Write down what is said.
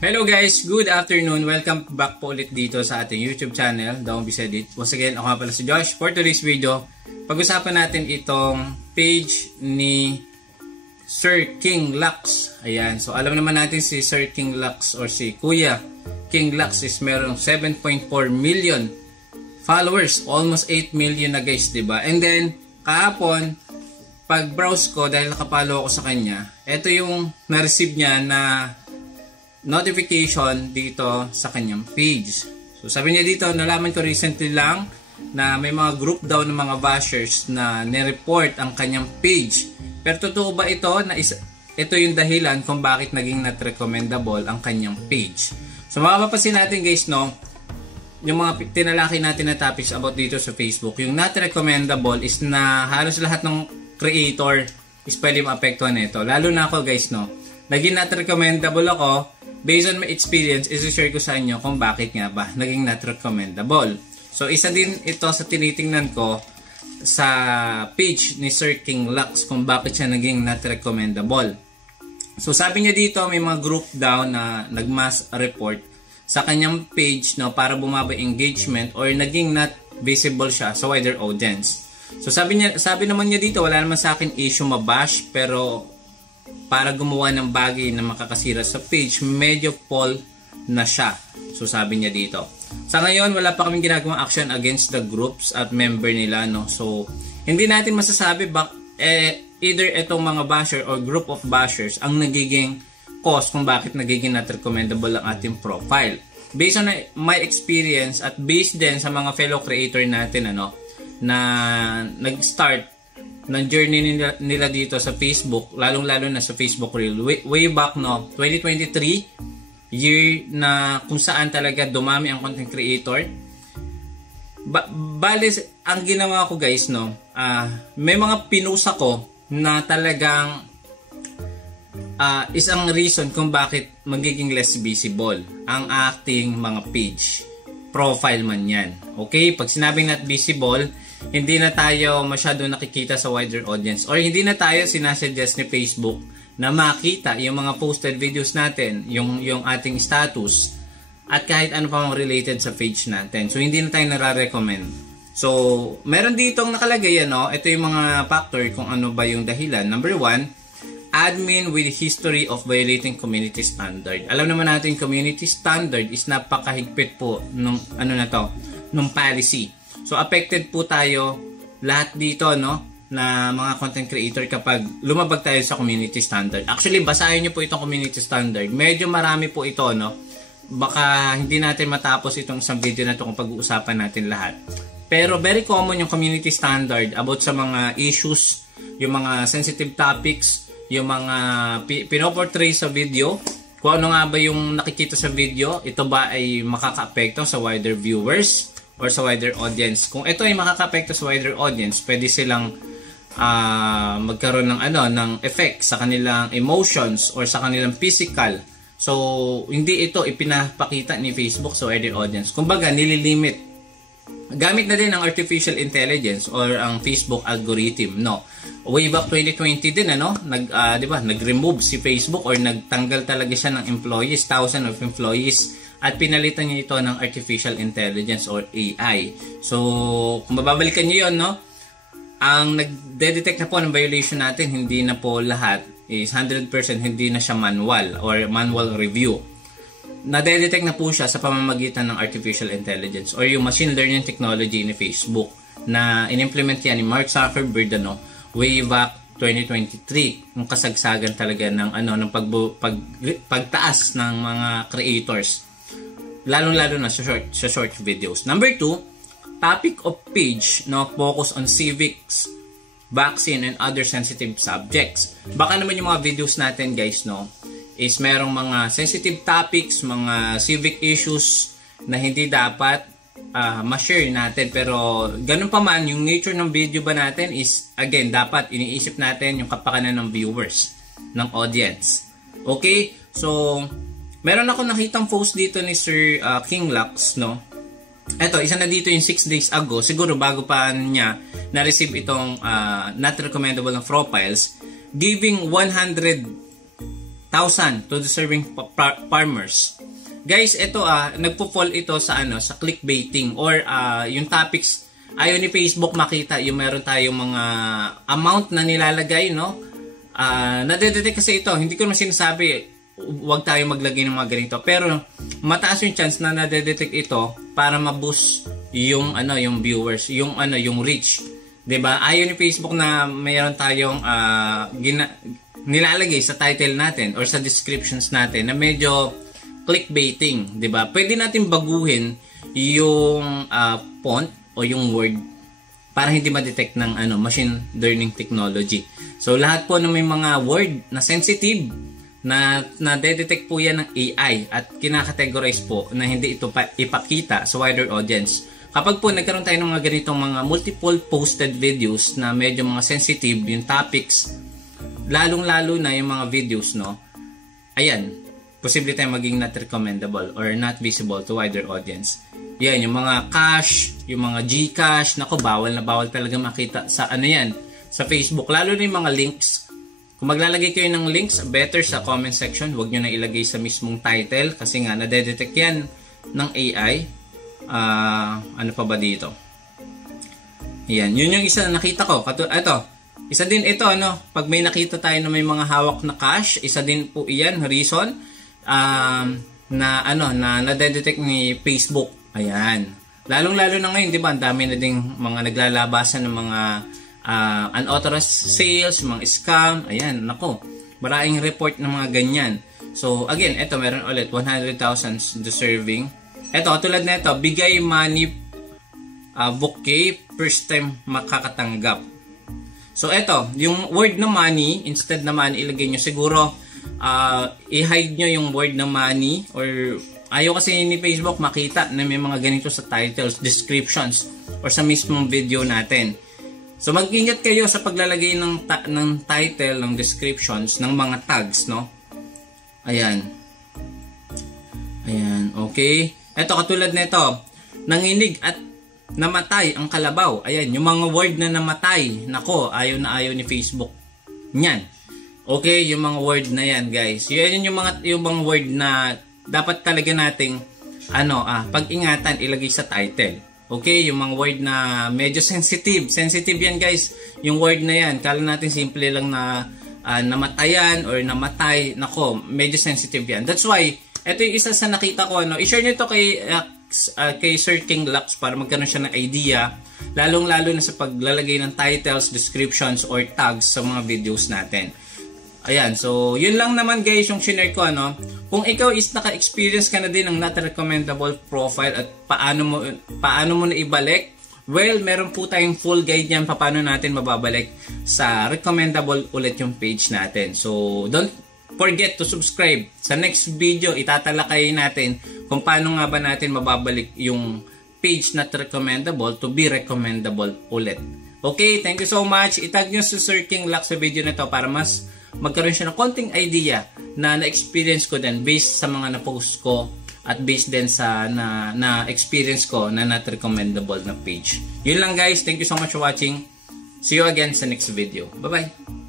Hello guys, good afternoon. Welcome back po ulit dito sa ating YouTube channel, Daong Bisedit. Once again, ako nga pala si Josh. For today's video, pag-usapan natin itong page ni Sir King Lux. Ayan, so alam naman natin si Sir King Lux or si Kuya King Lux is merong 7.4 million followers. Almost 8 million na guys, diba? And then, kahapon, pag-browse ko dahil nakapalo ako sa kanya, ito yung na-receive niya na notification dito sa kanyang page. So sabi niya dito, nalaman ko recently lang na may mga group daw ng mga bashers na nireport ang kanyang page. Pero totoo ba ito na ito yung dahilan kung bakit naging not recommendable ang kanyang page? So mapapansin natin guys, no, yung mga tinalaki natin na topics about dito sa Facebook, yung not recommendable is na halos lahat ng creator is pwede maapektuhan nito. Lalo na ako guys, no, naging not recommendable ako. Based on my experience, isi-share ko sa inyo kung bakit nga ba naging not recommendable. So, isa din ito sa tinitingnan ko sa page ni Sir King Lux kung bakit siya naging not recommendable. So, sabi niya dito, may mga group daw na nag-mass report sa kanyang page, no, para bumaba engagement or naging not visible siya sa wider audience. So, sabi naman niya dito, wala naman sa akin issue mabash, pero para gumawa ng bagay na makakasira sa page, medyo fall na siya. So sabi niya dito. Sa ngayon, wala pa kaming ginagawang action against the groups at member nila, no. So hindi natin masasabi either itong mga basher or group of bashers ang nagiging cause kung bakit nagiging not recommendable ang ating profile. Based on my experience at based din sa mga fellow creator natin, ano, na nag-start ng journey nila dito sa Facebook, lalong-lalo na sa Facebook Reel. Way back, no, 2023, year na kung saan talaga dumami ang content creator. Bale, ang ginawa ko guys, no, may mga pinusa ko na talagang isang reason kung bakit magiging less visible ang ating mga page. Profile man yan. Okay? Pag sinabing not visible, hindi na tayo masyado nakikita sa wider audience or hindi na tayo sinasuggest ni Facebook na makita yung mga posted videos natin, yung ating status at kahit ano pa mang related sa page natin. So hindi na tayo nare-recommend. So meron ditong nakalagay, ano, ito yung mga factor kung ano ba yung dahilan. Number 1, admin with history of violating community standard. Alam naman natin community standard is napakahigpit po nung nung policy. So affected po tayo lahat dito, no, na mga content creator kapag lumabag tayo sa community standard. Actually, basahin niyo po itong community standard. Medyo marami po ito, no. Baka hindi natin matapos itong isang video na ito kung pag-uusapan natin lahat. Pero very common yung community standard about sa mga issues, yung mga sensitive topics, yung mga pinoportray sa video. Kung ano nga ba yung nakikita sa video, ito ba ay makaka-apekto sa wider viewers or sa wider audience. Kung ito ay makaka-apekto sa wider audience, pwede silang magkaroon ng ng effect sa kanilang emotions or sa kanilang physical. So hindi ito ipinapakita ni Facebook sa wider audience. Kumbaga nililimit. Gamit na din ang artificial intelligence or ang Facebook algorithm, no. Way back 2020 din, ano, di ba, nag-remove si Facebook or nagtanggal talaga siya ng employees, thousands of employees, at pinalitan niya ito ng artificial intelligence or AI. So, kung mababalikan niyo yun, no, ang nag-detect na po ng violation natin, hindi na po lahat is 100%, hindi na siya manual or manual review. Nade-detect na po siya sa pamamagitan ng artificial intelligence or yung machine learning technology ni Facebook na in-implement yan ni Mark Zuckerberg, ano, way back 2023, yung kasagsagan talaga ng ng pagtaas ng mga creators, lalong-lalo na sa short videos. Number 2, topic of page, no, focus on civics, vaccine, and other sensitive subjects. Baka naman yung mga videos natin guys, no, is merong mga sensitive topics, mga civic issues na hindi dapat ma-share natin. Pero ganun pa man, yung nature ng video ba natin is, again, dapat iniisip natin yung kapakanan ng viewers, ng audience. Okay? So, meron ako nakitang post dito ni Sir King Lux, no? Eto, isa na dito yung 6 days ago. Siguro bago pa niya na-receive itong not recommendable ng profiles, giving 100 to deserving farmers. Guys, ito nagpo-fall ito sa sa clickbaiting or yung topics ayaw ni Facebook makita yung meron tayong mga amount na nilalagay, no? Nadedetect kasi ito. Hindi ko naman sinasabi huwag tayo maglagay ng mga ganito, pero mataas yung chance na nadedetect ito para ma-boost yung yung viewers, yung yung reach, 'di ba? Ayaw ni Facebook na mayroon tayong nilalagay sa title natin or sa descriptions natin na medyo clickbaiting, 'di ba? Pwede natin baguhin yung font o yung word para hindi ma-detect ng machine learning technology. So lahat po ng may mga word na sensitive na detect po yan ng AI at kinakategorize po na hindi ito ipakita sa wider audience. Kapag po nagkaroon tayo ng mga ganitong mga multiple posted videos na medyo mga sensitive yung topics, lalong-lalo na yung mga videos, no? Ayan, posible tayong maging not recommendable or not visible to wider audience. Yan, yung mga cash, yung mga Gcash, nako, bawal na bawal talaga makita sa yan, sa Facebook. Lalo na yung mga links. Kung maglalagay kayo ng links, better sa comment section. Huwag nyo na ilagay sa mismong title kasi nga nadedetect yan ng AI. Ano pa ba dito? Yan, yun yung isa na nakita ko. Ito, isa din ito, pag may nakita tayo na may mga hawak na cash, isa din po iyan, reason, na nadedetect ni Facebook. Ayan. Lalong-lalo na ngayon, di ba? Ang dami na ding mga naglalabasan ng mga unauthorized sales, mga scam, ayan, nako, maraming report ng mga ganyan. So, again, eto, meron ulit, 100,000 deserving. Eto, tulad na ito, bigay money bouquet, first time makakatanggap. So, eto, yung word na money, instead na money, ilagay nyo, siguro, i-hide nyo yung word na money, or ayaw kasi ni Facebook makita na may mga ganito sa titles, descriptions, or sa mismong video natin. So mag-ingat kayo sa paglalagay ng title, ng descriptions, ng mga tags, no? Ayan. Ayan, okay. Ito, katulad nito, nanginig at namatay ang kalabaw. Ayan, yung mga word na namatay, nako, ayaw na ayaw ni Facebook niyan. Okay, yung mga word na yan, guys. Yan yung mga word na dapat talaga nating pag-ingatan, ilagay sa title. Okay, yung mga word na medyo sensitive. Sensitive yan, guys. Yung word na yan, kala natin simple lang na namatayan or namatay. Nako, medyo sensitive yan. That's why, ito yung isa sa nakita ko. I-share nyo ito kay Sir King Lux para magkaroon siya ng idea. Lalong-lalo na sa paglalagay ng titles, descriptions, or tags sa mga videos natin. Ayan, so yun lang naman, guys, yung shinare ko. Kung ikaw is naka-experience ka na din ng not recommendable profile at paano mo na ibalik, well, meron po tayong full guide niyan paano natin mababalik sa recommendable ulit yung page natin. So don't forget to subscribe. Sa next video, itatalakay natin kung paano nga ba natin mababalik yung page not recommendable to be recommendable ulit. Okay, thank you so much. Itag nyo si Sir King Lux sa video na to para mas magkaroon siya ng konting idea na na-experience ko din based sa mga na-post ko at based din sa na-experience ko na not recommendable na page. Yun lang, guys. Thank you so much for watching. See you again sa next video. Bye-bye!